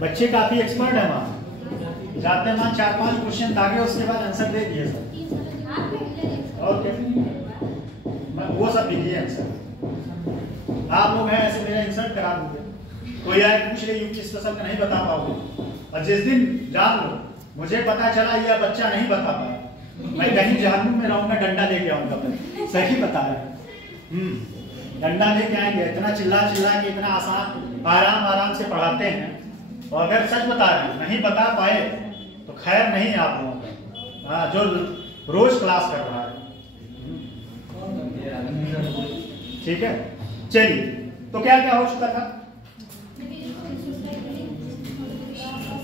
बच्चे काफी एक्सपर्ट है वहाँ, जाते हैं वहाँ 4-5 क्वेश्चन आगे, उसके बाद आंसर दे दिए सर। ओके, वो सब लिखिए आंसर। आप लोग हैं ऐसे मेरा इंसल्ट करा दोगे, कोई आए पूछ ले यूपी स्पेशल का नहीं बता पाओगे, और जिस दिन जान लो मुझे पता चला यह बच्चा नहीं बता पाया, मैं कहीं जहन्नुम में रहूंगा, डंडा लेके आऊंगा। सही बता रहे, डंडा लेके आएंगे। इतना चिल्ला चिल्ला के इतना आसान आराम से पढ़ाते हैं, और अगर सच बता रहे हैं नहीं बता पाए तो खैर नहीं आप लोगों का। हाँ, जो रोज क्लास कर रहा है। ठीक है, चलिए, तो क्या क्या हो चुका था?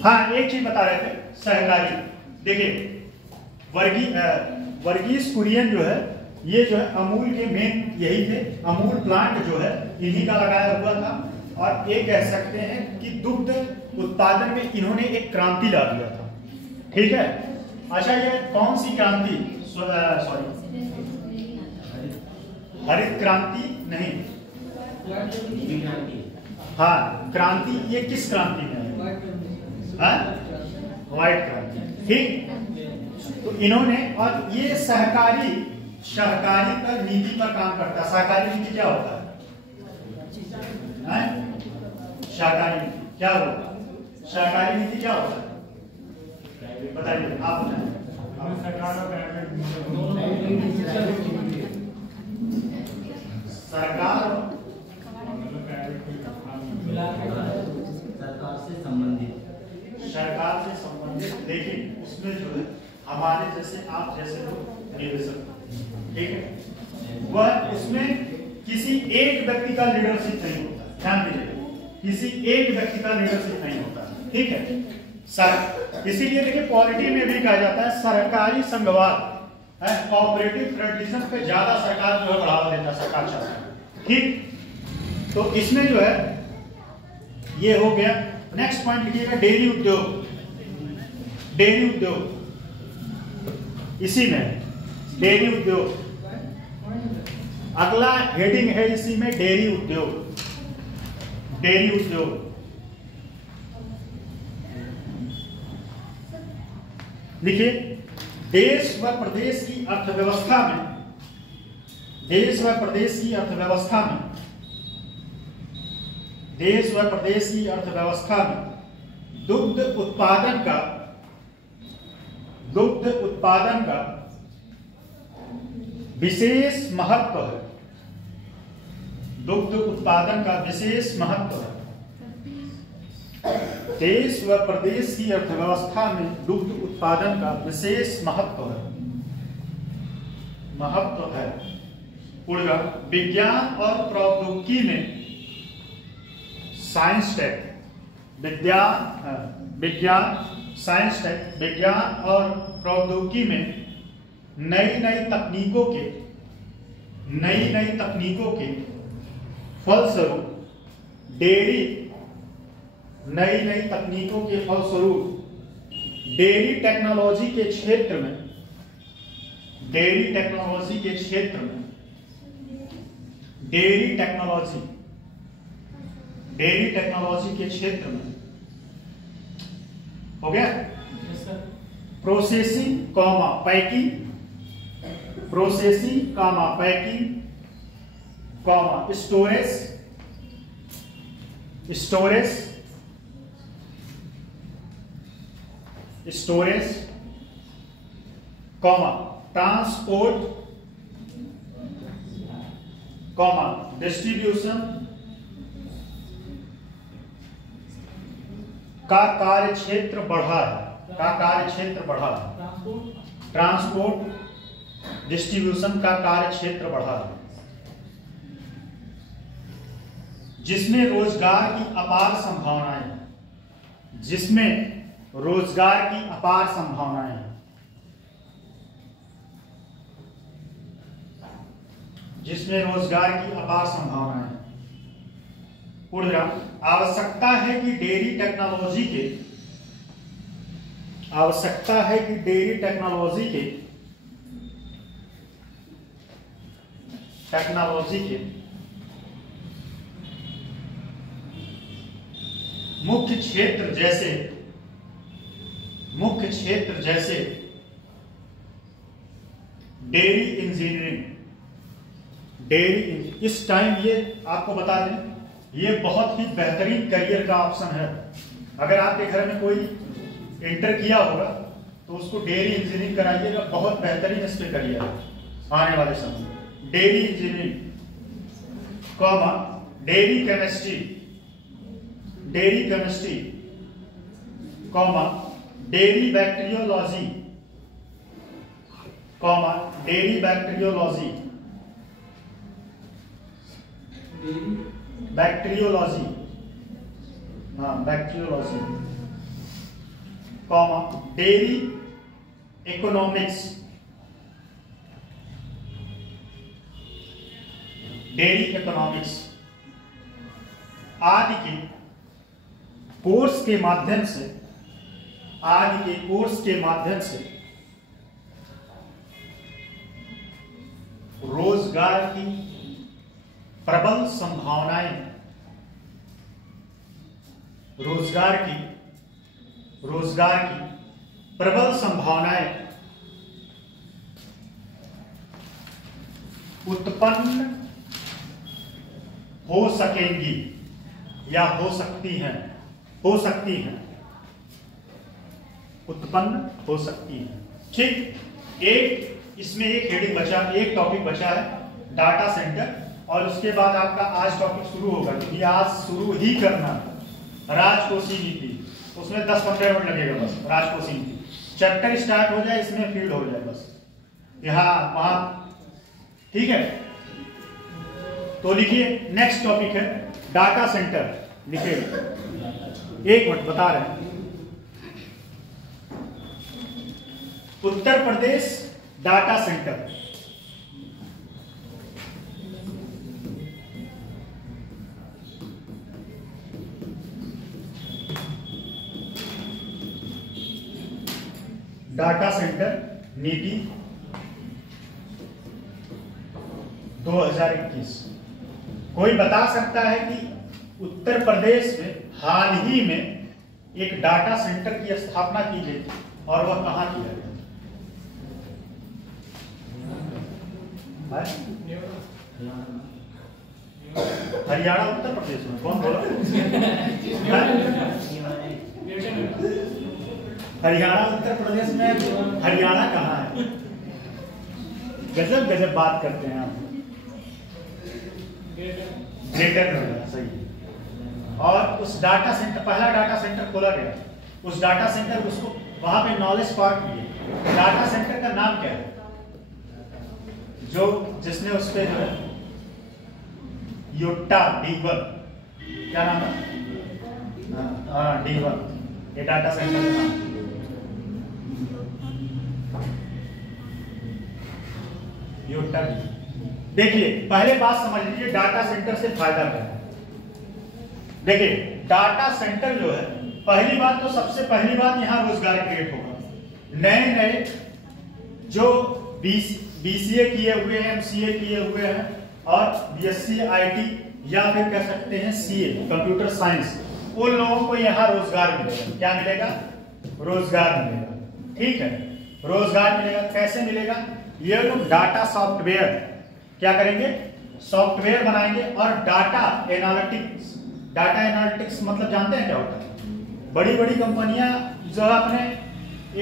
हाँ, एक चीज बता रहे थे, सहकारी। देखिए, वर्गीस कुरियन जो है, ये जो है अमूल के मेन यही थे। अमूल प्लांट जो है इन्हीं का लगाया हुआ था, और ये कह सकते हैं कि दुग्ध उत्पादन में इन्होंने एक क्रांति ला दिया था। ठीक है, अच्छा, ये कौन सी क्रांति? सॉरी, हरित क्रांति नहीं, हाँ, क्रांति। ये किस क्रांति में है? व्हाइट क्रांति। ठीक, तो इन्होंने, और ये सहकारी पर नीति पर काम करता है। सहकारी नीति क्या होता है? सहकारी नीति क्या होता है? सहकारी नीति क्या होता है? बताइए आप। सरकार से संबंधित, लेकिन उसमें जो है हमारे जैसे, आप जैसे लोग निवेशक, ठीक है, वह उसमें किसी एक व्यक्ति का लीडरशिप नहीं होता। ध्यान दीजिए, किसी एक व्यक्ति का लीडरशिप नहीं होता। ठीक है, सर, इसीलिए देखिए पॉलिटी में भी कहा जाता है सरकारी संघवाद, कोऑपरेटिव फेडरलिज्म पे ज्यादा सरकार जो है बढ़ावा देता है, सरकार चाहता है। ठीक, तो इसमें जो है ये हो गया। नेक्स्ट पॉइंट लिखिएगा, डेयरी उद्योग। डेयरी उद्योग, इसी में डेयरी उद्योग अगला हेडिंग है, इसी में डेयरी उद्योग। डेयरी उद्योग, देखिए, देश व प्रदेश की अर्थव्यवस्था में, देश व प्रदेश की अर्थव्यवस्था में, देश व प्रदेश की अर्थव्यवस्था में दुग्ध उत्पादन का विशेष महत्व है। दुग्ध उत्पादन का विशेष महत्व है। देश व प्रदेश की अर्थव्यवस्था में दुग्ध उत्पादन का विशेष महत्व है। पूर्णतः विज्ञान और प्रौद्योगिकी में, साइंस टेक, साइंस टेक, विज्ञान और प्रौद्योगिकी में नई नई तकनीकों के फलस्वरूप डेयरी टेक्नोलॉजी के क्षेत्र में हो गया। Processing comma packing comma storage comma transport comma distribution का कार्यक्षेत्र बढ़ा है। ट्रांसपोर्ट डिस्ट्रीब्यूशन का कार्यक्षेत्र बढ़ा है, जिसमें रोजगार की अपार संभावनाएं हैं। आवश्यकता है कि डेयरी टेक्नोलॉजी के मुख्य क्षेत्र जैसे डेयरी इंजीनियरिंग, इस टाइम ये आपको बता दें, ये बहुत ही बेहतरीन करियर का ऑप्शन है। अगर आपके घर में कोई इंटर किया होगा तो उसको डेयरी इंजीनियरिंग कराइएगा, बहुत बेहतरीन इस पे करियर है आने वाले समय। Dairy engineering comma dairy chemistry comma dairy bacteriology comma dairy bacteriology comma dairy economics आदि के कोर्स के माध्यम से रोजगार की प्रबल संभावनाएं उत्पन्न हो सकेंगी या हो सकती हैं, उत्पन्न हो सकती हैं। ठीक, इसमें एक हेडिंग बचा, एक टॉपिक बचा है डाटा सेंटर, और उसके बाद आपका आज टॉपिक शुरू होगा, क्योंकि आज शुरू ही करना राजकोषीय नीति, उसमें 10-15 मिनट लगेगा बस। राजकोषीय नीति चैप्टर स्टार्ट हो जाए, इसमें फील्ड हो जाए बस, यहाँ वहां। ठीक है, तो लिखिए नेक्स्ट टॉपिक है डाटा सेंटर। लिखिए, 1 मिनट बता रहे हैं। उत्तर प्रदेश डाटा सेंटर, नीति 2021। कोई बता सकता है कि उत्तर प्रदेश में हाल ही में एक डाटा सेंटर की स्थापना की गई और वह कहां किया गया? हरियाणा उत्तर प्रदेश में? कौन बोला? हरियाणा उत्तर प्रदेश में? हरियाणा कहाँ है? गजब बात करते हैं आप। ग्रेटर नोएडा, सही है। और उस डाटा सेंटर, पहला डाटा सेंटर खोला गया, उस डाटा सेंटर उसको वहां पे नॉलेज पार्क दिए। डाटा सेंटर का नाम क्या है? जिसने उस पे जो है योटा D1, क्या नाम है? D1, ये डाटा सेंटर का नाम। योटा। देखिए, पहले बात समझ लीजिए डाटा सेंटर से फायदा क्या है। देखिए, डाटा सेंटर जो है, पहली बात तो सबसे पहली बात, यहां रोजगार क्रिएट होगा। नए जो BCA किए हुए हैं, MCA किए हुए हैं और BSc IT या फिर कह सकते हैं CA कंप्यूटर साइंस, उन लोगों को यहाँ रोजगार मिलेगा। क्या मिलेगा? रोजगार मिलेगा। ठीक है, रोजगार मिलेगा। कैसे मिलेगा? ये लोग डाटा सॉफ्टवेयर क्या करेंगे? सॉफ्टवेयर बनाएंगे और डाटा एनालिटिक्स मतलब जानते हैं क्या होता है? बड़ी कंपनियां जो अपने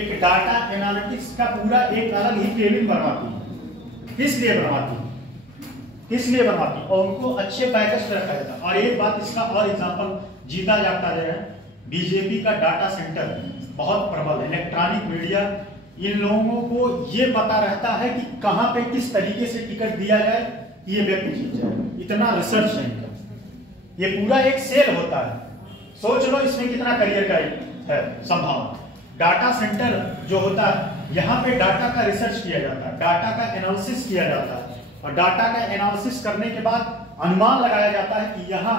एक डाटा एनालिटिक्स का पूरा एक अलग ही केबिन बनवाती है। किस लिए बनवाती? और उनको अच्छे पैकेज पे रखा जाता है। और एक बात, इसका और एग्जांपल जीता जाता है, बीजेपी का डाटा सेंटर बहुत प्रबल है। इलेक्ट्रॉनिक मीडिया, इन लोगों को ये पता रहता है कि कहां पे किस तरीके से टिकट दिया जाए, ये व्यक्ति जीत जाए। इतना रिसर्च है इनका, ये पूरा एक सेल होता है। सोच लो इसमें कितना करियर का है संभावना। डाटा सेंटर जो होता है, यहाँ पे डाटा का रिसर्च किया जाता है, डाटा का एनालिसिस किया जाता है, और डाटा का एनालिसिस करने के बाद अनुमान लगाया जाता है कि यहाँ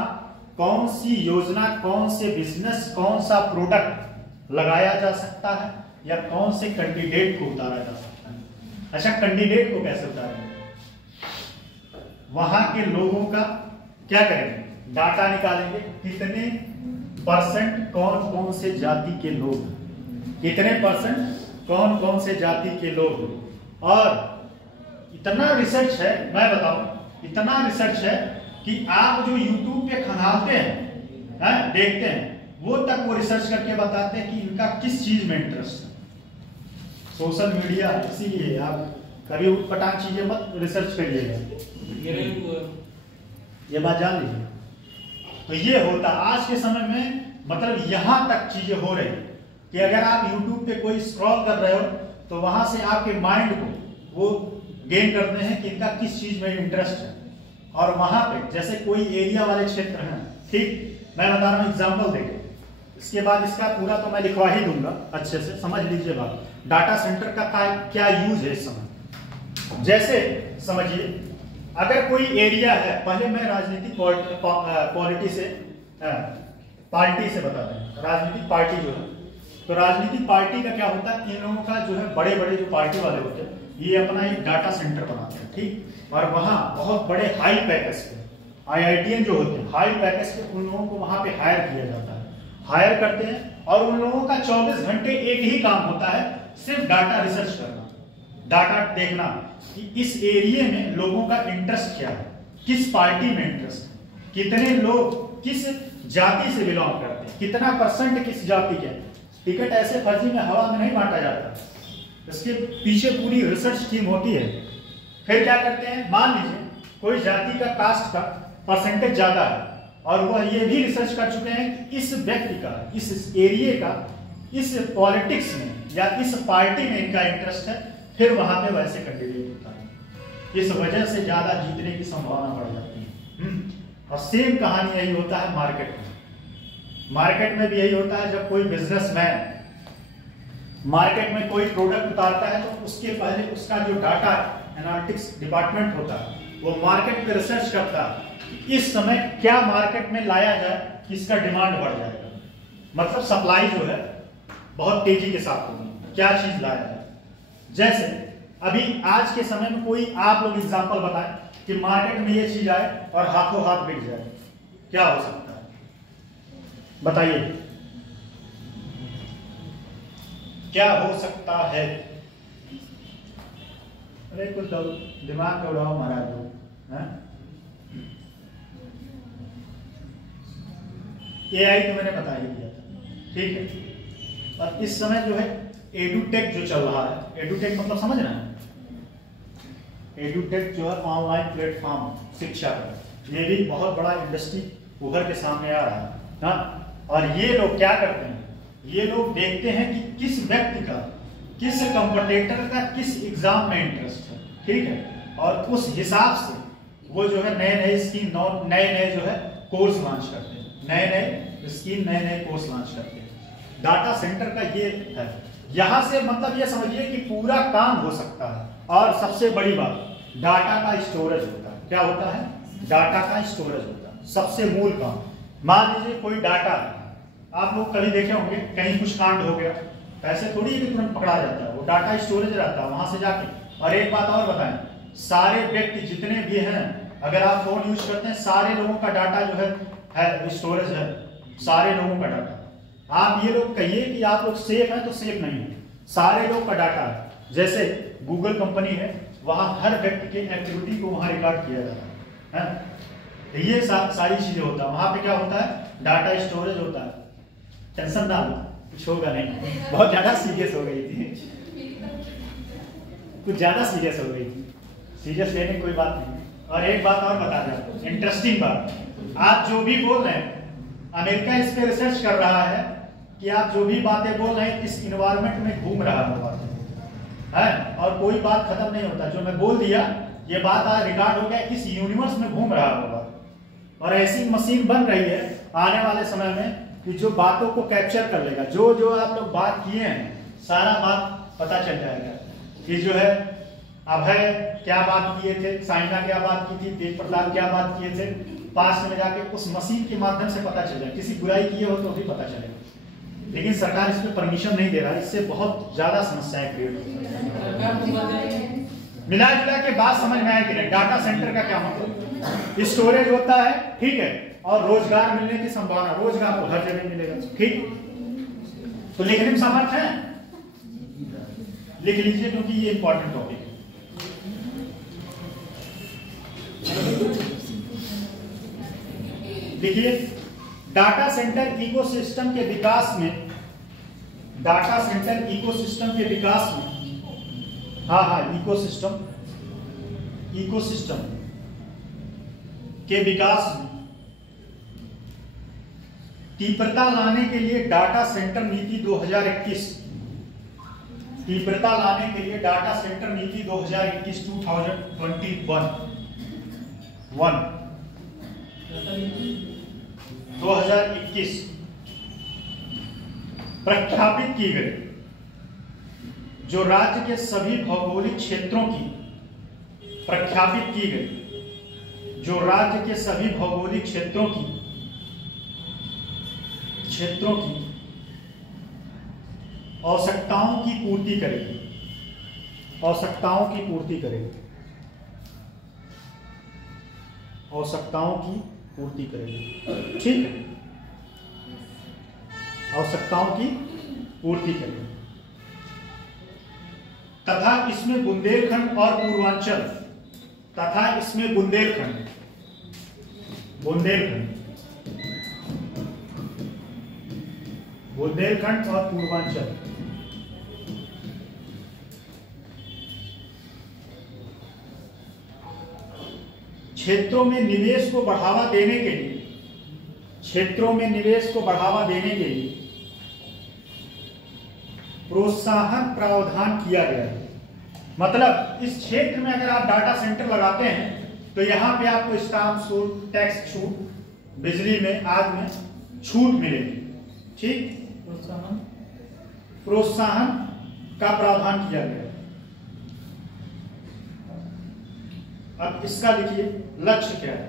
कौन सी योजना, कौन से बिजनेस, कौन सा प्रोडक्ट लगाया जा सकता है या कौन से कैंडिडेट को उतारा जा सकता है। अच्छा, कैंडिडेट को कैसे उतारेंगे? वहां के लोगों का क्या करेंगे? डाटा निकालेंगे, कितने परसेंट कौन कौन से जाति के लोग, कितने परसेंट कौन कौन से जाति के लोग। और इतना रिसर्च है, मैं बताऊं, इतना रिसर्च है कि आप जो YouTube पे खंगालते हैं, देखते हैं, वो तक वो रिसर्च करके बताते हैं कि इनका किस चीज में इंटरेस्ट है। सोशल मीडिया, इसीलिए आप कभी उटपटांग चीजें मत रिसर्च करिएगा, ये बात जान लीजिए। तो ये होता आज के समय में, मतलब यहां तक चीजें हो रही कि अगर आप YouTube पे कोई स्क्रॉल कर रहे हो तो वहां से आपके माइंड को वो गेन करते हैं कि इनका किस चीज में इंटरेस्ट है। और वहां पे जैसे कोई एरिया वाले क्षेत्र हैं, ठीक, मैं बता रहा हूं एग्जांपल देके, इसके बाद इसका पूरा तो मैं लिखवा ही दूंगा, अच्छे से समझ लीजिए बात। डाटा सेंटर का क्या यूज है इस समय। जैसे समझिए, अगर कोई एरिया है, पहले मैं राजनीतिक पॉलिटी से पार्टी से बताते हैं, राजनीतिक पार्टी जो है, तो राजनीतिक पार्टी का क्या होता है, इन लोगों का जो है बड़े बड़े जो पार्टी वाले होते हैं, ये अपना एक डाटा सेंटर बनाते हैं, ठीक, और वहां बहुत बड़े हाई पैकेज पे IITian जो होते हैं, हाई पैकेज पे उन लोगों को वहां पे हायर किया जाता है, हायर करते हैं, और उन लोगों का 24 घंटे एक ही काम होता है, सिर्फ डाटा रिसर्च करना, डाटा देखना कि इस एरिया में लोगों का इंटरेस्ट क्या है, किस पार्टी में इंटरेस्ट है, कितने लोग किस जाति से बिलोंग करते हैं, कितना परसेंट किस जाति के। टिकट ऐसे फर्जी में हवा में नहीं बांटा जाता, इसके पीछे पूरी रिसर्च टीम होती है। फिर क्या करते हैं, मान लीजिए कोई जाति का, कास्ट का परसेंटेज ज्यादा है, और वह ये भी रिसर्च कर चुके हैं कि इस व्यक्ति का, इस एरिया का, इस पॉलिटिक्स में या इस पार्टी में इनका इंटरेस्ट है, फिर वहां पे वैसे कैंडिडेट होता है। इस वजह से ज्यादा जीतने की संभावना बढ़ जाती है। और सेम कहानी यही होता है मार्केट में। मार्केट में भी यही होता है, जब कोई बिजनेसमैन मार्केट में कोई प्रोडक्ट उतारता है तो उसके पहले उसका जो डाटा एनालिटिक्स डिपार्टमेंट होता है, वो मार्केट पे रिसर्च करता है कि इस समय क्या मार्केट में लाया जाए कि इसका डिमांड बढ़ जाएगा, मतलब सप्लाई जो है बहुत तेजी के साथ होगी, क्या चीज लाया जाए। जैसे अभी आज के समय में कोई आप लोग एग्जांपल बताएं कि मार्केट में ये चीज आए और हाथों हाथ बिक जाए, क्या हो सकता है, बताइए क्या हो सकता है। अरे कुछ दिमाग का उड़ाओ महाराज लोग, AI तो मैंने बता ही दिया था, ठीक है। और इस समय जो है एडुटेक जो चल रहा है, एडुटेक मतलब समझ रहे हैं, एडुटेक जो है ऑनलाइन प्लेटफॉर्म शिक्षा का, ये भी बहुत बड़ा इंडस्ट्री उभर के सामने आ रहा है, हाँ। और ये लोग क्या करते हैं, ये लोग देखते हैं कि किस व्यक्ति का, किस कंपटीटर का किस एग्जाम में इंटरेस्ट है, ठीक है, और उस हिसाब से वो जो है नए नए स्कीम, नए नए जो है कोर्स लॉन्च करते हैं, नए नए स्कीम, नए नए कोर्स लॉन्च करते हैं। डाटा सेंटर का ये है, यहां से मतलब ये समझिए कि पूरा काम हो सकता है। और सबसे बड़ी बात, डाटा का स्टोरेज होता है। क्या होता है, डाटा का स्टोरेज होता है, सबसे मूल काम। मान लीजिए कोई डाटा, आप लोग कभी देखे होंगे कहीं कुछ कांड हो गया, ऐसे थोड़ी भी तुरंत पकड़ा जाता है, वो डाटा स्टोरेज रहता है वहां से जाके। और एक बात और बताएं, सारे व्यक्ति जितने भी हैं, अगर आप फोन यूज करते हैं, सारे लोगों का डाटा जो है स्टोरेज है, सारे लोगों का डाटा। आप ये लोग कहिए कि आप लोग सेफ हैं, तो सेफ नहीं है, सारे लोग का डाटा है। जैसे गूगल कंपनी है, वहां हर व्यक्ति के एक्टिविटी को वहां रिकॉर्ड किया जाता है, तो ये सारी चीजें होता है। वहां पे क्या होता है, डाटा स्टोरेज होता है। टेंशन ना लो, कुछ होगा नहीं, बहुत ज्यादा सीरियस हो गई थी, कुछ ज्यादा सीरियस हो गई थी, सीरियस लेने की कोई बात नहीं। और एक बात और बता दें, इंटरेस्टिंग बात, आप जो भी बोल रहे हैं, अमेरिका इस पे रिसर्च कर रहा है कि आप जो भी बातें बोल रहे हैं इस इन्वायरमेंट में घूम रहा है, और कोई बात खत्म नहीं होता। जो मैं बोल दिया ये बात आज रिकॉर्ड हो गया, इस यूनिवर्स में घूम रहा होगा। और ऐसी मशीन बन रही है आने वाले समय में कि जो बातों को कैप्चर कर लेगा, जो जो आप लोग बात किए हैं सारा बात पता चल जाएगा कि जो है अभय क्या बात किए थे, साइना क्या बात की थी, तेज प्रताप क्या बात किए थे, पास में जाके उस मशीन के माध्यम से पता चल जाए। किसी बुराई किए हो तो भी पता चलेगा, लेकिन सरकार इस पर परमिशन नहीं दे रहा, इससे बहुत ज्यादा समस्याएं क्रिएट होती है। मिला जुला के बात समझ में आए कि नहीं, डाटा सेंटर का क्या मतलब, स्टोरेज होता है, ठीक है, और रोजगार मिलने की संभावना, रोजगार तो हर जगह मिलेगा। ठीक, तो लिखने में समर्थ है, लिख लीजिए क्योंकि ये इंपॉर्टेंट टॉपिक है। देखिए, डाटा सेंटर इकोसिस्टम के विकास में, डाटा सेंटर इकोसिस्टम के विकास में, हाँ इकोसिस्टम के विकास में तीव्रता लाने के लिए डाटा सेंटर नीति 2021, तीव्रता लाने के लिए डाटा सेंटर नीति 2021 2021 प्रख्यापित की गई, जो राज्य के सभी भौगोलिक क्षेत्रों की, प्रख्यापित की गई जो राज्य के सभी भौगोलिक क्षेत्रों की आवश्यकताओं की पूर्ति करेगी, आवश्यकताओं की पूर्ति करेगी, आवश्यकताओं की पूर्ति करेगी। ठीक है, आवश्यकताओं की पूर्ति करेगी तथा इसमें बुंदेलखंड और पूर्वांचल, तथा इसमें बुंदेलखंड और पूर्वांचल क्षेत्रों में निवेश को बढ़ावा देने के लिए, क्षेत्रों में निवेश को बढ़ावा देने के लिए प्रोत्साहन प्रावधान किया गया है। मतलब इस क्षेत्र में अगर आप डाटा सेंटर लगाते हैं तो यहां पे आपको स्टाम्प छूट, टैक्स छूट, बिजली में, आग में छूट मिलेगी। ठीक, प्रोत्साहन का प्रावधान किया गया है। अब इसका लिखिए लक्ष्य क्या है।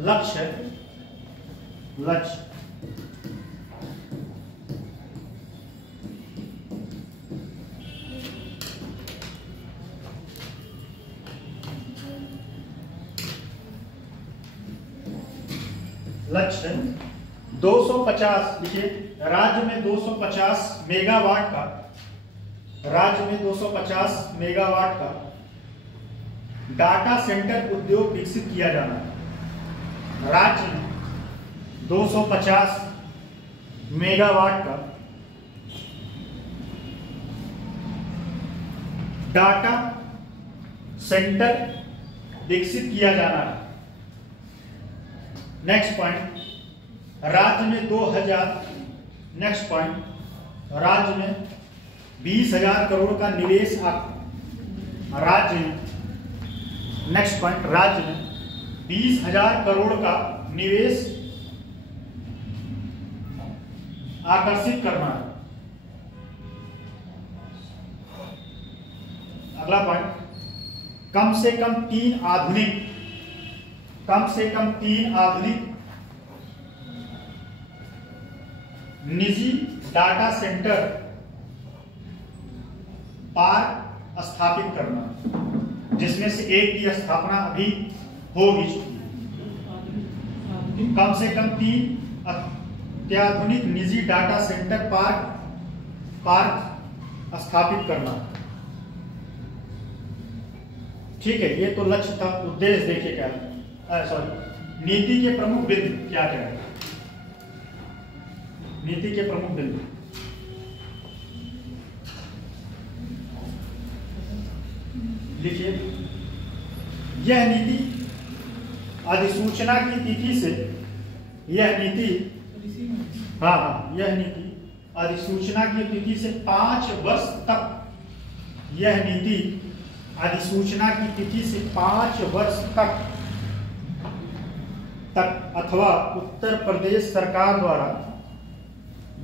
लक्ष्य लक्ष्य 250, लिखिए, राज्य में 250 मेगावाट का, राज्य में 250 मेगावाट का डाटा सेंटर उद्योग विकसित किया जाना है। राज्य में 250 मेगावाट का डाटा सेंटर विकसित किया जाना है। नेक्स्ट पॉइंट, राज्य में 2000, नेक्स्ट पॉइंट, राज्य में 20,000 करोड़ का निवेश, राज्य में, नेक्स्ट पॉइंट, राज्य में 20,000 करोड़ का निवेश आकर्षित करना है। अगला पॉइंट, कम से कम 3 आधुनिक निजी डाटा सेंटर पार्क स्थापित करना, जिसमें से एक की स्थापना अभी हो भी चुकी है। कम से कम 3 अत्याधुनिक निजी डाटा सेंटर पार्क स्थापित करना। ठीक है, ये तो लक्ष्य था। उद्देश्य देखिए क्या है, नीति के प्रमुख बिंदु क्या क्या है। नीति के प्रमुख बिंदु, लिखिए, यह नीति अधिसूचना की तिथि से, यह नीति अधिसूचना की तिथि से 5 वर्ष तक, यह नीति अधिसूचना की तिथि से 5 वर्ष तक अथवा उत्तर प्रदेश सरकार द्वारा,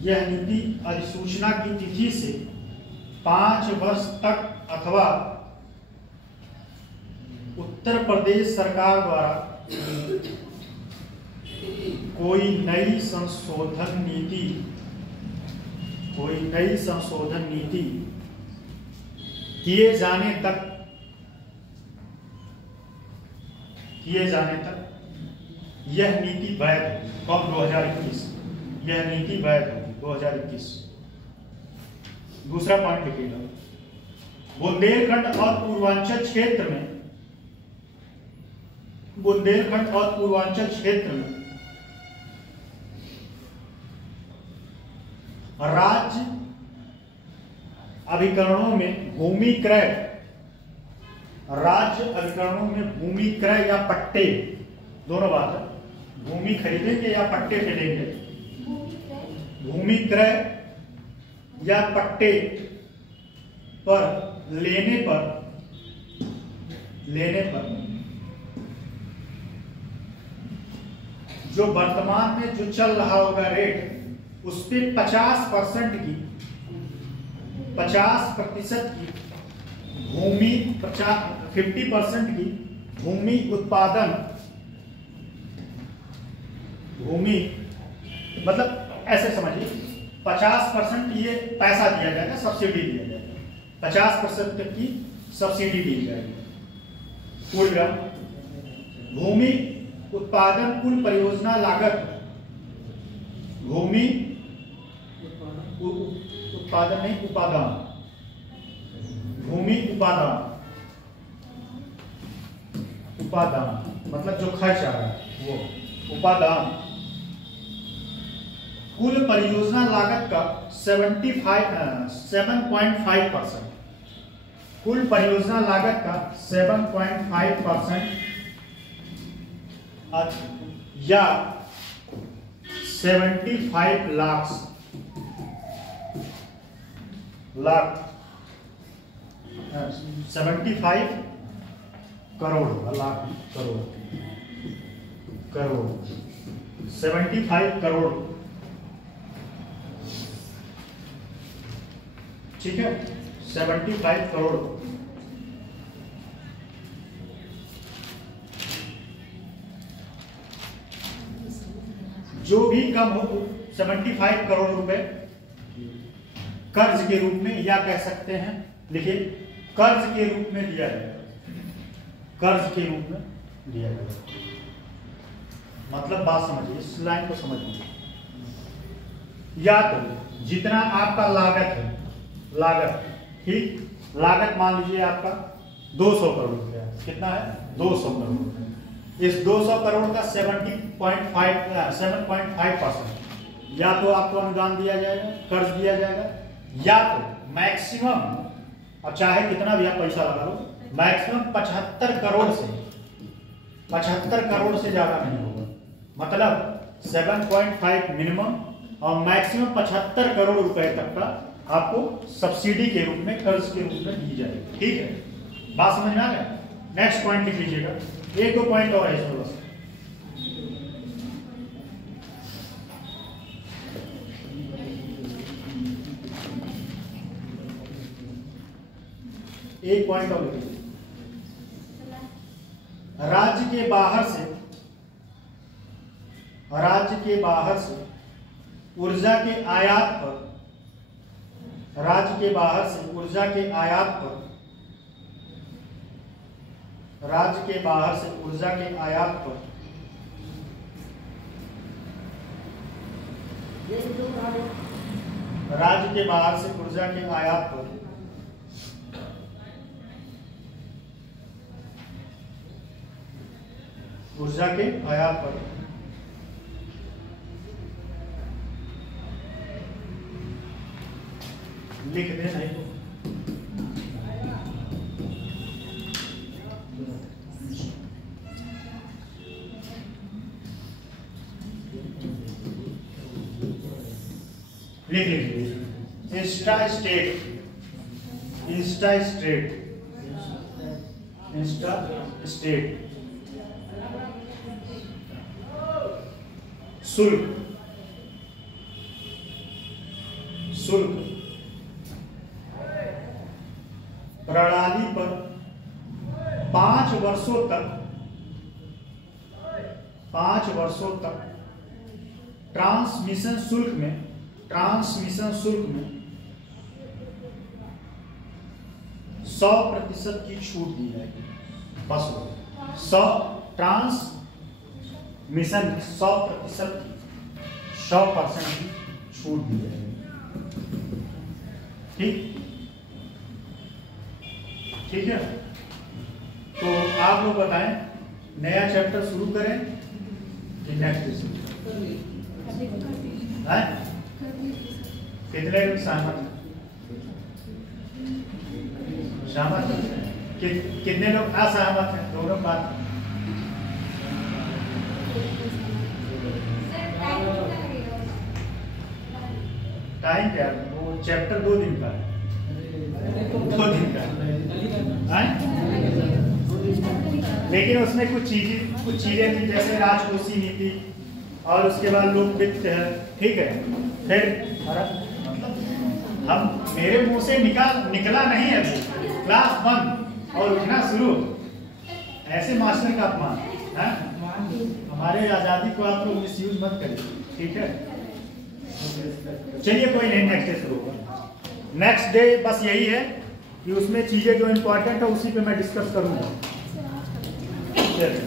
यह नीति अधिसूचना की तिथि से 5 वर्ष तक अथवा उत्तर प्रदेश सरकार द्वारा कोई नई संशोधन नीति किए जाने तक किए जाने तक यह नीति वैध होगी। कौन? 2021। यह नीति वैध होगी 2021। दूसरा पॉइंट लिखिएगा, बुंदेलखंड और पूर्वांचल क्षेत्र में, बुंदेलखंड और पूर्वांचल क्षेत्र में राज्य अभिकरणों में भूमि क्रय, राज्य अभिकरणों में भूमि क्रय या पट्टे, दोनों बात है, भूमि खरीदेंगे या पट्टे पे लेंगे, भूमि क्रय या पट्टे पर लेने पर जो वर्तमान में जो चल रहा होगा रेट, उस पे 50% की 50% की भूमि 50% की भूमि उत्पादन, भूमि मतलब ऐसे समझिए 50% ये पैसा दिया जाएगा, सब्सिडी दिया जाएगा, 50% तक की सब्सिडी दी जाएगी। पूर्ण भूमि उत्पादन कुल परियोजना लागत, भूमि उत्पादन नहीं, उपादान, भूमि उपादान, उपादान मतलब जो खर्च आ रहा है वो उपादान, कुल परियोजना लागत का 7.5%, कुल परियोजना लागत का 7.5% या 75 लाख 75 करोड़ होगा, लाख करोड़ 75 करोड़, ठीक है, 75 करोड़। जो भी कम हो 75 करोड़ रुपए कर्ज के रूप में, या कह सकते हैं, देखिए कर्ज के रूप में दिया जाएगा, कर्ज के रूप में दिया जाएगा। मतलब बात समझिए, इस लाइन को समझिए, या तो जितना आपका लागत है, लागत, ठीक, लागत मान लीजिए आपका 200 करोड़ रुपया, कितना है? 200 करोड़ रुपया। इस 200 करोड़ का 7.5% या तो आपको अनुदान दिया जाएगा, कर्ज दिया जाएगा, या तो मैक्सिमम, और चाहे कितना भी आप पैसा लगा लो, मैक्सिमम 75 करोड़ से, 75 करोड़ से ज्यादा नहीं होगा, मतलब 7.5 मिनिमम और मैक्सिमम 75 करोड़ रुपए तक का आपको सब्सिडी के रूप में, कर्ज के रूप में दी जाएगी। ठीक है, बात समझ में आ गया? नेक्स्ट पॉइंट लिख लीजिएगा, एक दो पॉइंट और है इसमें बस। एक पॉइंट और लिख लीजिए, राज्य के बाहर से, राज्य के बाहर से ऊर्जा के आयात पर, राज्य के बाहर से ऊर्जा के आयात पर, राज्य के बाहर से ऊर्जा के आयात पर राज्य के बाहर से ऊर्जा के आयात पर ऊर्जा के आयात पर लिख दे, नहीं तो लिख लीजिए, Insta state, Insta state, Insta state शुल्क, शुल्क प्रणाली पर 5 वर्षों तक, 5 वर्षों तक ट्रांसमिशन शुल्क में, ट्रांसमिशन शुल्क में 100% की छूट दी जाएगी। बस 100 ट्रांसमिशन 100% 100% की छूट दी है। ठीक है, तो आप लोग बताएं नया चैप्टर शुरू करें कि नेक्स्ट शुरू करें? कितने सहमत कितने लोग असहमत हैं? दोनों बात। टाइम क्या है? वो चैप्टर 2 दिन का है, 2 दिन का है। लेकिन उसमें कुछ चीजें थी, जैसे राजकोषीय नीति और उसके बाद लोक वित्त है। ठीक है, फिर मतलब हम मेरे मुंह से निकला नहीं है क्लास 1 और उठना शुरू, ऐसे मास्टर का अपमान है। हमारे आजादी को आप लोग मिसयूज मत करिए। ठीक है, चलिए कोई नहीं, नेक्स्ट डे शुरू होगा। नेक्स्ट डे बस यही है कि उसमें चीजें जो इंपॉर्टेंट है उसी पे मैं डिस्कस करूंगा। चलिए